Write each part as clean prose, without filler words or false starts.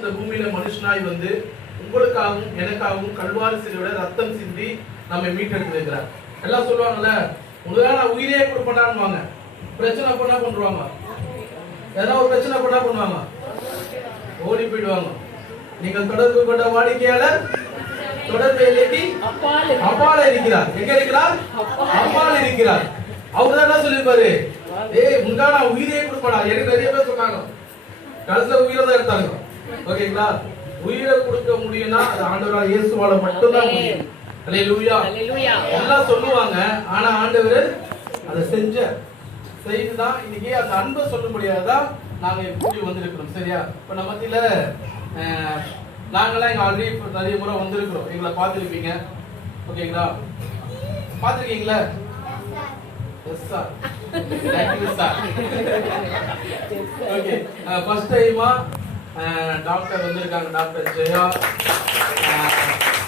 இந்த பூமியில மனுஷனாய் வந்து உங்களுக்காகவும் எனக்காகவும் கல்வாரி சிலுவையில ரத்தம் சிந்தி நம்மை மீட்டெடுத்திருக்கிறார். எல்லாம் சொல்லுவாங்கல்ல, உங்களுக்காக நான் உயிரே கொடுப்பேன்டான்னுவாங்க. பிரச்சனை பண்ணா பண்ணுவாங்க, ஏதாவது ஒரு பிரச்சனை பண்ணா பண்ணுவாங்க, ஓடி போயிடுவாங்க. நீங்கள் தொடர்பு கொண்ட வாடிக்கையாளர் தொடர்பு இல்லாட்டி அப்பால இருக்கிறார். எங்க இருக்கிறார்? அப்பால இருக்கிறார். அவர் என்ன சொல்லிருப்பாரு? உங்களுக்காக நான் உயிரே கொடுப்பேன். எனக்கு நிறைய பேர் சொன்னாங்க, கடைசியில உயிரை தான் எடுத்தாங்க. ஓகேங்களா? உயிரை கொடுக்க முடியும்னா அது ஆண்டவரால் இயேசுவால மட்டும்தான் முடியும். அல்லேலூயா. எல்லாம் சொல்லுவாங்க, ஆனா ஆண்டவர் அதை செய்துதான் இன்னைக்கு அந்த அன்பை சொல்ல முடியாதான் நாங்க கூடி வந்திருக்கிறோம். சரியா? இப்ப நம்ம மத்தியில நாங்கெல்லாம் இங்க ஆல்ரெடி நிறைய முறை வந்திருக்கிறோம். எங்களை பார்த்துருப்பீங்க. ஓகேங்களா? பார்த்துருக்கீங்களா? Yes sir. Thank you sir. Okay, first டைமா டாக்டர் வந்திருக்காங்க, டாக்டர் ஜெயா.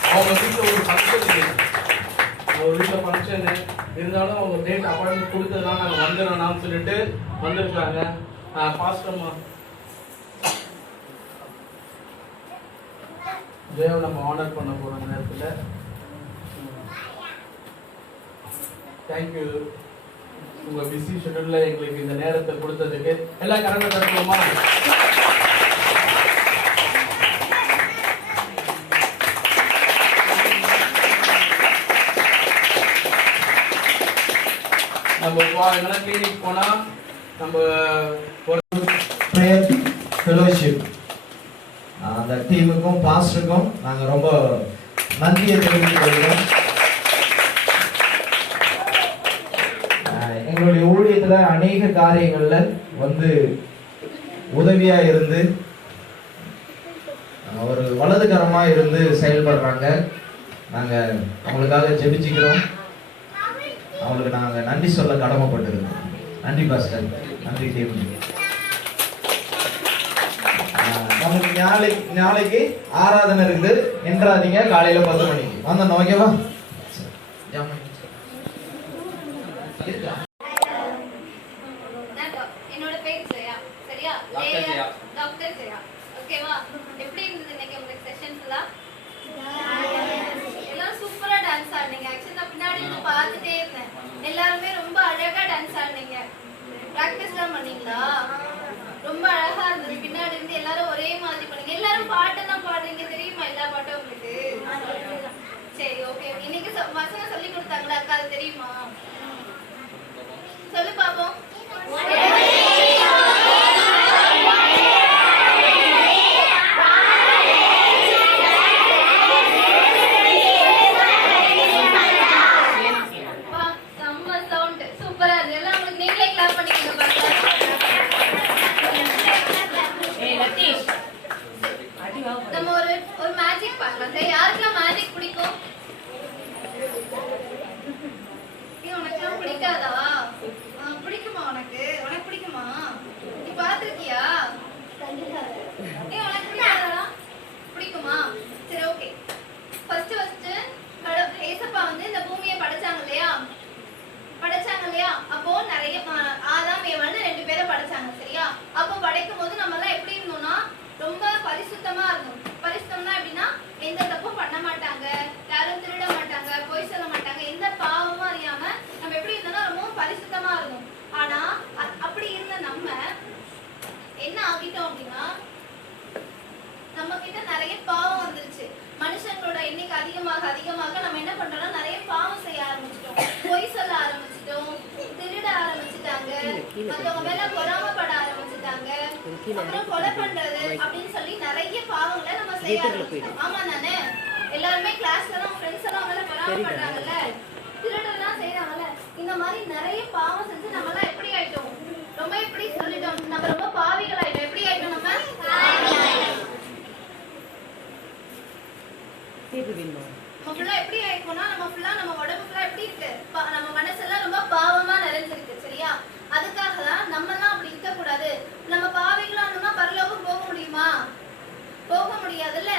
அவங்க வீட்டில் ஒரு ஃபங்க்ஷன் இருக்கு, அவங்க வீட்டில் ஃபங்க்ஷன் இருந்தாலும் அவங்க டேட் அப்பாயின்மெண்ட் கொடுத்ததுனால நாங்கள் வந்துடுறோம்னு சொல்லிட்டு வந்திருக்காங்க. பாஸ்டர்மா ஜெயாவை நம்ம ஆனர் பண்ண போகிற நேரத்தில் தேங்க்யூ. உங்கள் பிஸி ஷெட்யூலில் எங்களுக்கு இந்த நேரத்தை கொடுத்ததுக்கு எல்லாம் கரெக்டாக தருவோமா? நம்ம எங்கன்னா கிளினிக் போனா நம்ம பிரேயர் ஃபெலோஷிப் அந்த டீமுக்கும் பாஸ்டருக்கும் நாங்கள் ரொம்ப நன்றியை தெரிவித்துக் கொள்கிறோம். எங்களுடைய ஊழியத்தில் அநேக காரியங்கள்ல வந்து உதவியா இருந்து ஒரு வலதுகரமா இருந்து செயல்படுறாங்க. நாங்கள் அவங்களுக்காக ஜெபிச்சுக்கிறோம். அவங்களுக்கு நாங்கள் நன்றி சொல்ல கடமைப்பட்டிருக்கோம். நன்றி பாஸ்டர், நன்றி டீம். நமக்கு நாளைக்கு ஆராதனை இருக்குது, நின்றாதீங்க. காலையில 10 மணிக்கு வந்தோம். ஓகேவா? என்னோட பேர் ஜெயா. சரியா? டாக்டர் ஜெயா. ஓகேவா? எப்படி இருந்தது இன்னைக்கு உங்களுக்கு செஷன்ஸ்லாம்? எல்லாம் சூப்பரா டான்ஸ் ஆடுனீங்க. ஆக்சுவலி நான் பின்னாடி இருந்து பார்த்துட்டே இருந்தேன். எல்லாருமே ரொம்ப அழகா டான்ஸ் ஆடுனீங்க. பிராக்டிஸ்லாம் பண்ணீங்களா? ரொம்ப அழகா இருந்தது. பின்னாடி இருந்து எல்லாரும் ஒரே மாதிரி பண்ணீங்க. எல்லாரும் பாட்டெல்லாம் பாடுறீங்க, தெரியுமா எல்லா பாட்டும் உங்களுக்கு? சரி, ஓகே. இன்னைக்கு பசங்க சொல்லி கொடுத்தாங்களா அக்கா, அது தெரியுமா? சொல்லு பாப்போம். நம்ம ஒரு மேஜிக் பார்க்கலாம். யாருக்கெல்லாம் மேஜிக் பிடிக்கும்? உனக்கு பிடிக்காதா? பிடிக்குமா? உனக்கு பிடிக்குமா? நீ பாத்திருக்கியா? உனக்கு பிடிக்காதா? பிடிக்குமா? சரி, ஓகே. ஃபர்ஸ்ட் ஏசப்பா வந்து இந்த பூமியை படைச்சாங்க இல்லையா? அப்போ நிறைய ஆதாம் ஏவாள்னு 2 பேரை படைச்சாங்க. சரியா? அப்போ படைக்கும் போது நம்ம எல்லாம் எப்படி இருந்தோம்னா ரொம்ப பரிசுத்தமா இருந்தோம். பரிசுத்தம்னா எப்படின்னா எந்த தப்பும் பண்ண மாட்டாங்க, யாரும் திருட மாட்டாங்க, பொய் சொல்ல மாட்டாங்க, எந்த பாவமும் அறியாம நம்ம எப்படி இருந்தோம்னா ரொம்ப பரிசுத்தமா இருந்தோம். ஆனா அப்படி இருந்த நம்ம என்ன ஆகிட்டோம் அப்படின்னா, நம்ம கிட்ட நிறைய பாவம் வந்துருச்சு. மனுஷங்களோட எண்ணிக்கை அதிகமாக நம்ம என்ன பண்றோம்னா நிறைய பாவம் செய்ய ஆரம்பிச்சிட்டோம். பொய் சொல்ல ஆரம்பிச்சிட்டோம், திருட ஆரம்பிச்சுட்டாங்க, மத்தவங்க மேல பொறாமப்பட ஆரம்பிச்சுட்டாங்க, அப்புறம் கொலை பண்றது அப்படின்னு சொல்லி நிறைய பாவங்களை நம்ம செய்ய ஆரம்பிச்சோம். ஆமா தானே? எல்லாருமே கிளாஸ்ல எல்லாம் ஃப்ரெண்ட்ஸ் எல்லாம் மேல பொறாமப்படுறாங்கல்ல, திருடெல்லாம் செய்யறாங்கல்ல. இந்த மாதிரி நிறைய பாவம் செஞ்சு நம்ம எல்லாம் எப்படி ஆயிட்டோம்? ரொம்ப எப்படி சொல்லிட்டோம், நம்ம ரொம்ப பாவிகள் ஆயிட்டோம். எப்படி ஆயிட்டோம்? நம்ம ஃபுல்லா எப்படி ஆயிட்டோம்னா நம்ம உடம்பு ஃபுல்லா எப்படி இருக்கு? நம்ம மனசெல்லாம் ரொம்ப பாவமா நிறைஞ்சிருக்கு. சரியா? அதுக்காக தான் நம்ம எல்லாம் அப்படி இருக்க கூடாது. நம்ம பாவிகளா இருந்தோம்னா பரலோகம் போக முடியுமா? போக முடியாதுல்ல.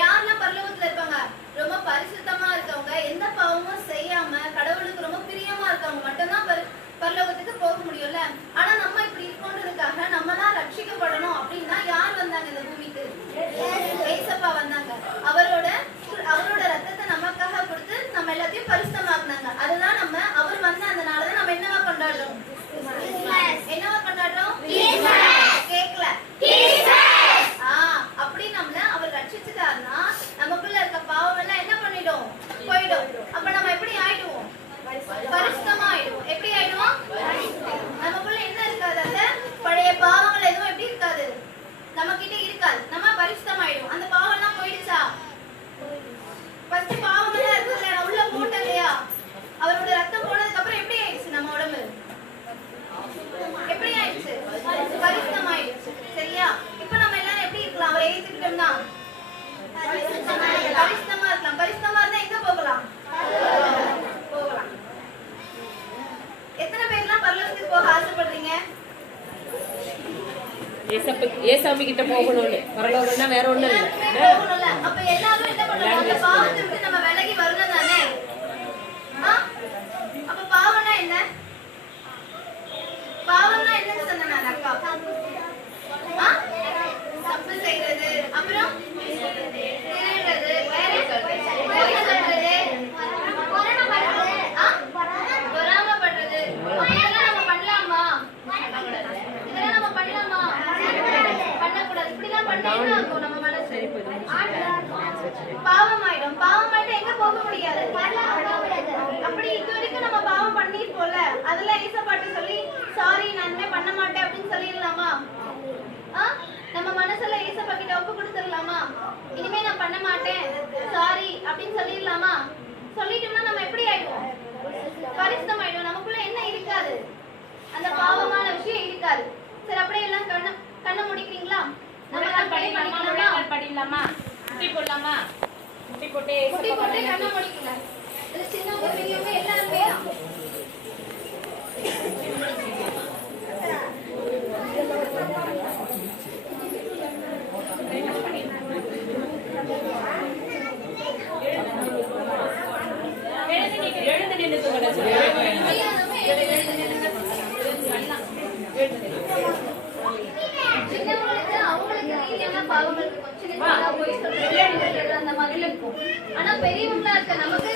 யாரெல்லாம் பரலோகத்துல இருப்பாங்க? ரொம்ப பரிசுத்தமா இருக்கவங்க, எந்த பாவமும் செய்யாம கடவுளுக்கு ரொம்ப பிரியமா இருக்கவங்க மட்டும்தான் பரலோகத்துக்கு போக முடியும்ல. ஆனா நம்ம இப்படி இருக்கோன்றதுக்காக நம்ம எல்லாம் ரட்சிக்கப்படணும் அப்படின்னா யார் வந்தாங்க இந்த பூமிக்கு? நம்ம கிட்ட இருக்காது. நம்ம பரிசுத்தமாயிடும். அந்த பாவம்லாம் போயிடுச்சா? ஃபர்ஸ்ட் பாவம் எல்லாம் இருக்குல்ல, நான் உள்ள போட்டேன் இல்லையா? அவரோட ரத்தம் போனதுக்கு அப்புறம் எப்படி ஆயிடுச்சு நம்ம உடம்பு? எப்படி ஆயிடுச்சு? பரிசுத்தமாயிடுச்சு. சரியா? இப்போ நம்ம எல்லாரும் எப்படி இருக்கலாம்? அவரை ஏத்துக்கிட்டோம்னா பரிசுத்தமா இருக்கலாம். பரிசுத்தமா இருந்தா எங்க போகலாம்? போகலாம். எத்தனை பேர்லாம் பரலோகத்துக்கு போக ஆசைப்படுறீங்க? ஏசாமி கிட்ட போகணும்னு. பரலோகம்னா வேற ஒண்ணும் இல்ல. போகணும்ல. அப்ப எல்லாரும் என்ன பண்ணணும்? அந்த பாவத்தை விட்டு நம்ம விலகி வரணும் தானே? அப்ப பாவம்னா என்ன? பாவம்னா என்னன்னு சொன்னேன் நான் அக்கா. தப்பு செய்யறது, அப்புறம் திருடுறது, வேற பொறாமைப்படுறது. இதெல்லாம் நம்ம பண்ணலாமா? இதெல்லாம் நம்ம பண்ணலாமா? பண்ணக்கூடாது. இப்படிலாம் பண்ணா என்ன ஆகும்? நம்ம மனசு பாவமாயிடும். பாவமாயிட்டு எங்க போக முடியாது? அப்படி இது வரைக்கும் நம்ம பாவம் பண்ணிருப்போம்ல, அதெல்லாம் ஏசப்பாட்டு சொல்லி சாரி நான் இனிமே பண்ண மாட்டேன் அப்படின்னு சொல்லிடலாமா? நம்ம மனசுல ஏசப்பா கிட்ட ஒப்பு கொடுத்துடலாமா? இனிமே நான் பண்ண மாட்டேன் சாரி அப்படின்னு சொல்லிடலாமா? சொல்லிட்டோம்னா நம்ம எப்படி ஆயிடுவோம்? பரிசுத்தம் ஆயிடும். நமக்குள்ள என்ன இருக்காது? அந்த பாவமான விஷயம் இருக்காது. சரி, அப்படியே எல்லாம் கண்ண முடிக்கிறீங்களா? நம்ம எல்லாம் படிக்கலாமா? முட்டி போடலாமா? முட்டி போட்டு கண்ண முடிக்கல. இது சின்னவங்க பெரியவங்க எல்லாருமே தான். எழுந்து நின்று தூங்கடா. சின்னவங்களுக்கு அவங்களுக்கு ரீதியான பாவங்களுக்கு கொஞ்சம் போய் சொல்றது அந்த மாதிரி இருக்கும். ஆனா பெரியவங்களா இருக்க நமக்கு